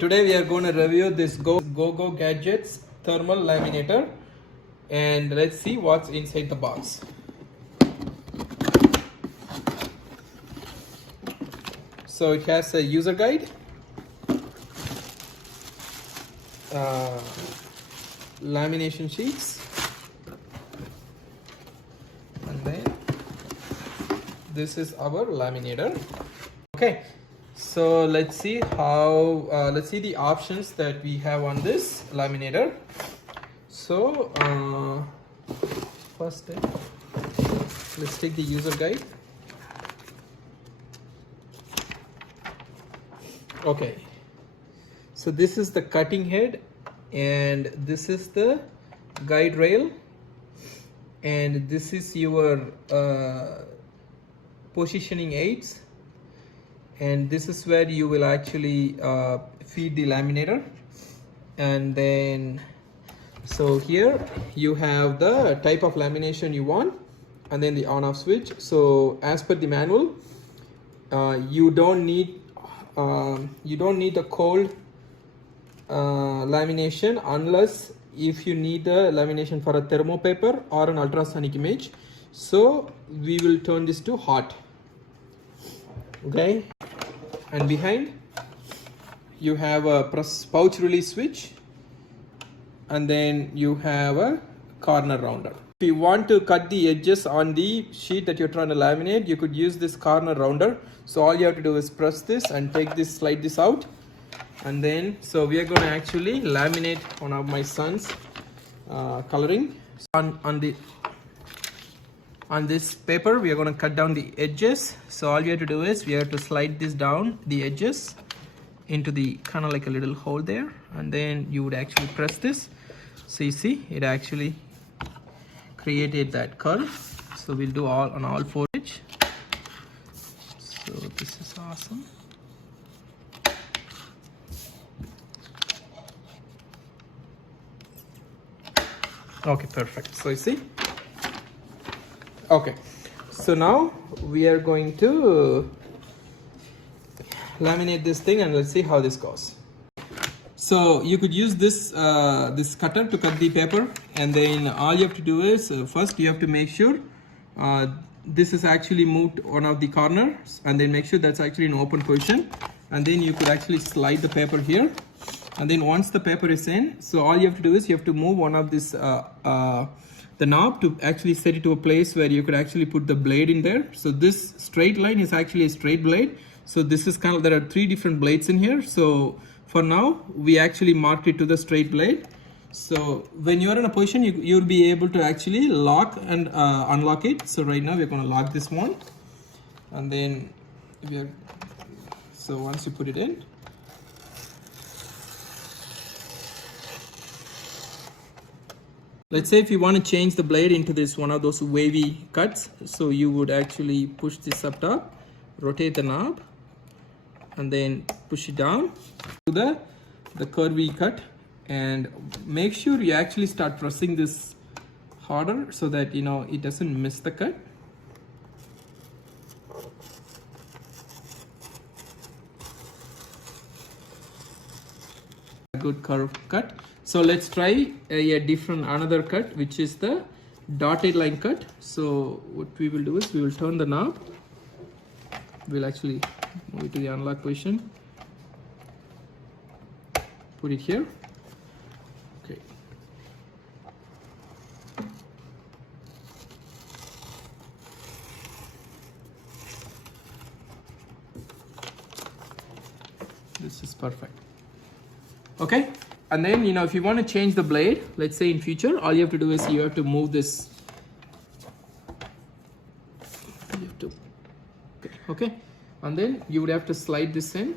Today we are going to review this Gogo Gadgets thermal laminator, and let's see what's inside the box. So it has a user guide, lamination sheets, and then this is our laminator. Okay, so let's see the options that we have on this laminator. So first step, let's take the user guide. Okay, so this is the cutting head, and this is the guide rail, and this is your positioning aids, and this is where you will actually feed the laminator. And then so here you have the type of lamination you want, and then the on off switch. So as per the manual, you don't need the cold lamination unless if you need the lamination for a thermo paper or an ultrasonic image. So we will turn this to hot. Okay, and behind you have a pouch release switch, and then you have a corner rounder. If you want to cut the edges on the sheet that you're trying to laminate, you could use this corner rounder. So all you have to do is press this and take this, slide this out, and then so we are going to actually laminate one of my son's coloring on this paper. We are going to cut down the edges. So all we have to do is we have to slide this down the edges into the kind of like a little hole there, and then you would actually press this. So you see it actually created that curve. So we'll do all on all four edges. So this is awesome. Okay, perfect. So you see. Okay, so now we are going to laminate this thing, and let's see how this goes. So you could use this this cutter to cut the paper, and then all you have to do is first you have to make sure this is actually moved one of the corners, and then make sure that's actually in open position, and then you could actually slide the paper here, and then once the paper is in, so all you have to do is you have to move one of this the knob to actually set it to a place where you could actually put the blade in there. So this straight line is actually a straight blade. So this is kind of, there are three different blades in here. So for now we actually marked it to the straight blade. So when you're in a position, you'll be able to actually lock and unlock it. So right now we're going to lock this one, and then so once you put it in, let's say if you want to change the blade into this one of those wavy cuts, so you would actually push this up top, rotate the knob, and then push it down to the curvy cut, and make sure you actually start pressing this harder so that you know it doesn't miss the cut. A good curve cut. So let's try another cut, which is the dotted line cut. So what we will do is we will turn the knob. We'll actually move it to the unlock position. Put it here. Okay. This is perfect. Okay. And then, you know, if you want to change the blade, let's say in future, all you have to do is you have to move this. You have to, okay. And then you would have to slide this in.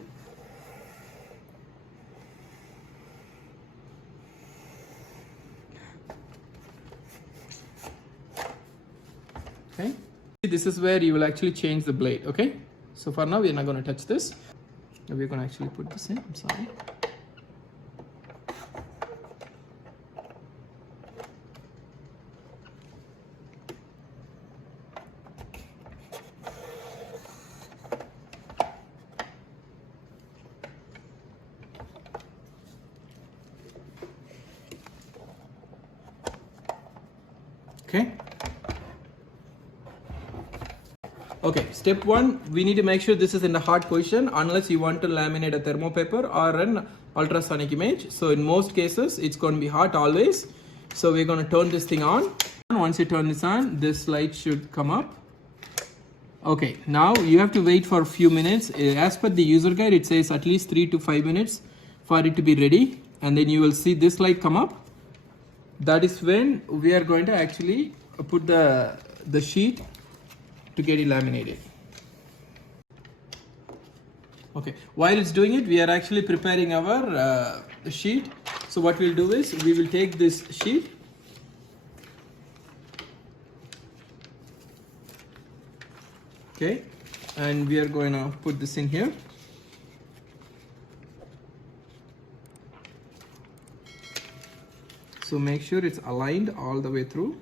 Okay. This is where you will actually change the blade. Okay. So for now, we're not going to touch this. We're going to actually put this in. I'm sorry. Okay, step 1, we need to make sure this is in the hot position unless you want to laminate a thermopaper or an ultrasonic image. So in most cases, it's going to be hot always. So we're going to turn this thing on. Once you turn this on, this light should come up. Okay, now you have to wait for a few minutes. As per the user guide, it says at least 3 to 5 minutes for it to be ready. And then you will see this light come up. That is when we are going to actually put the sheet to get it laminated. Okay, while it's doing it, we are actually preparing our sheet. So what we'll do is we will take this sheet, okay, and we are going to put this in here. So make sure it's aligned all the way through.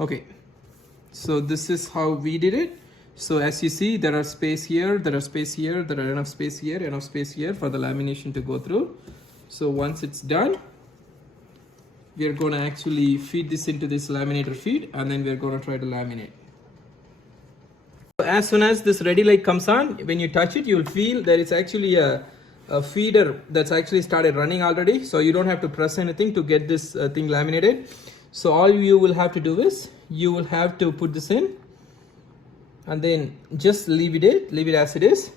Okay, so this is how we did it. So as you see, there are space here, there are space here, there are enough space here, enough space here for the lamination to go through. So once it's done, we are going to actually feed this into this laminator feed, and then we are going to try to laminate. As soon as this ready light comes on, when you touch it, you will feel there is actually a feeder that's actually started running already. So you don't have to press anything to get this thing laminated. So all you will have to do is you will have to put this in and then just leave it as it is.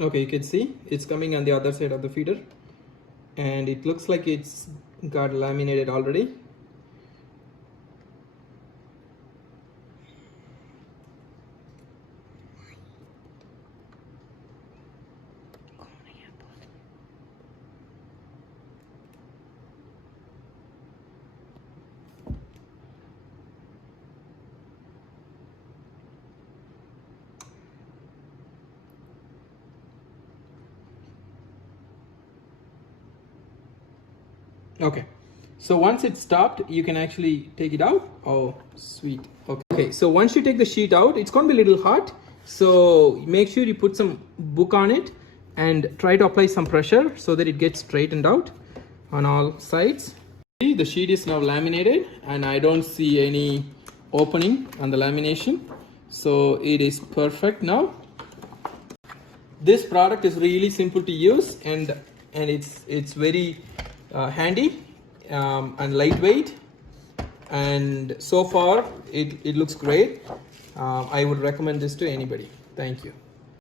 Okay, you can see it's coming on the other side of the feeder, and it looks like it's got laminated already. Okay, so once it's stopped, you can actually take it out. Oh, sweet. Okay, so once you take the sheet out, it's going to be a little hot. So make sure you put some book on it and try to apply some pressure so that it gets straightened out on all sides. See, the sheet is now laminated and I don't see any opening on the lamination. So it is perfect now. This product is really simple to use, and it's very handy and lightweight, and so far it looks great. I would recommend this to anybody. Thank you.